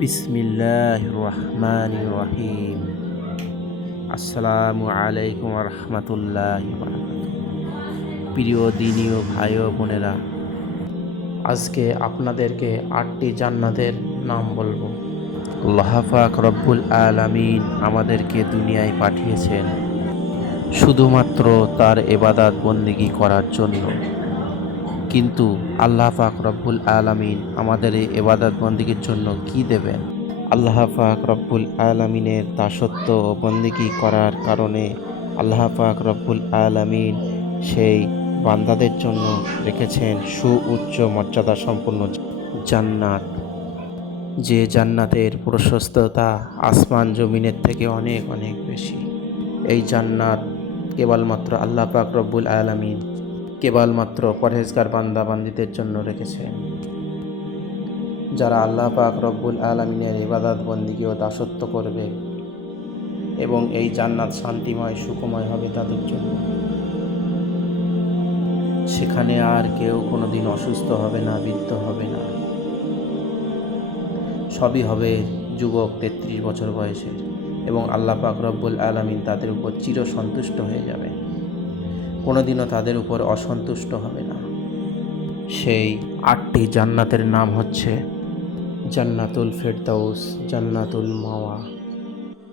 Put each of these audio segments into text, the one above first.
বিসমিল্লাহির রহমানির রহিম। আসসালামু আলাইকুম রহমতুল্লাহি ওয়া বারাকাতুহু। প্রিয় দিনী ও ভাই ও বোনেরা, আজকে আপনাদেরকে 8টি জান্নাতের নাম বলবো। আল্লাহ পাক রব্বুল আলামিন আমাদেরকে দুনিয়ায় পাঠিয়েছেন শুধুমাত্র তার ইবাদত বন্দেগী করার জন্য। কিন্তু আল্লাহ পাক রব্বুল আলামিন আমাদের এই ইবাদত বন্দেগীর জন্য কি দেবেন? আল্লাহ পাক রব্বুল আলামিনের দাসত্ব ও বন্দেগী করার কারণে আল্লাহ পাক রব্বুল আলামিন সেই বান্দাদের জন্য রেখেছেন সুউচ্চ মর্যাদা সম্পন্ন জান্নাত, যে জান্নাতের প্রশস্ততা আসমান জমিনের থেকে অনেক অনেক বেশি। এই জান্নাত কেবলমাত্র আল্লাহ পাক রব্বুল আলামিন কেবলমাত্র পরহেজগার বান্দা বান্দীদের জন্য রেখেছেন, যারা আল্লাহ পাক রব্বুল আলামিনের ইবাদত বন্দেগী ও দাসত্ব করবে, এবং এই জান্নাত শান্তিময় সুখময় হবে তাদের জন্য। সেখানে আর কেউ কোনোদিন অসুস্থ হবে না, বৃদ্ধ হবে না, সবই হবে যুবক 33 বছর বয়সের, এবং আল্লাহ পাক রব্বুল আলামিন তাদের উপর চির সন্তুষ্ট হয়ে যাবে, কোনোদিনও তাদের উপর অসন্তুষ্ট হবে না। সেই 8টি জান্নাতের নাম হচ্ছে জান্নাতুল ফেরদাউস, জান্নাতুল মাওয়া,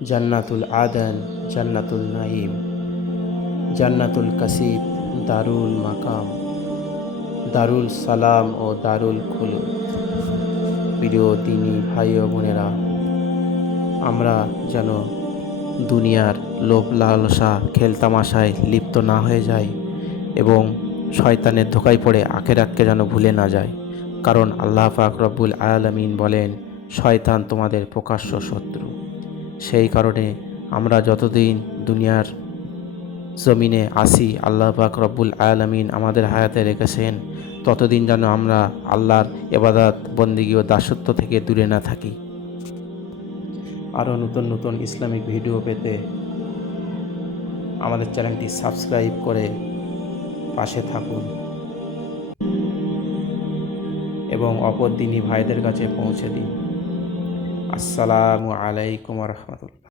জান্নাতুল আদন, জান্নাতুল নাঈম, জান্নাতুল কাসিব, দারুল মাকাম, দারুল সালাম ও দারুল খুলুদ। প্রিয় দিনী ভাই ও বোনেরা, আমরা যেন দুনিয়ার লোভ লালসা খেলতামাশায় লিপ্ত না হয়ে যাই এবং শয়তানের ধোঁকায় পড়ে আখিরাতকে যেন ভুলে না যায়। কারণ আল্লাহ পাক রব্বুল আলামিন বলেন, শয়তান তোমাদের প্রকাশ্য শত্রু। সেই কারণে আমরা যতদিন দুনিয়ার জমিনে আসি, আল্লাহ পাক রব্বুল আলামিন আমাদের হায়াতে রেখেছেন, ততদিন যেন আমরা আল্লাহর ইবাদত বন্দেগী ও দাসত্ব থেকে দূরে না থাকি। আরও নতুন নতুন ইসলামিক ভিডিও পেতে আমাদের চ্যানেলটি সাবস্ক্রাইব করে পাশে থাকুন এবং অপর দিনী ভাইদের কাছে পৌঁছে দিন। আসসালামু আলাইকুম রহমতুল্লাহ।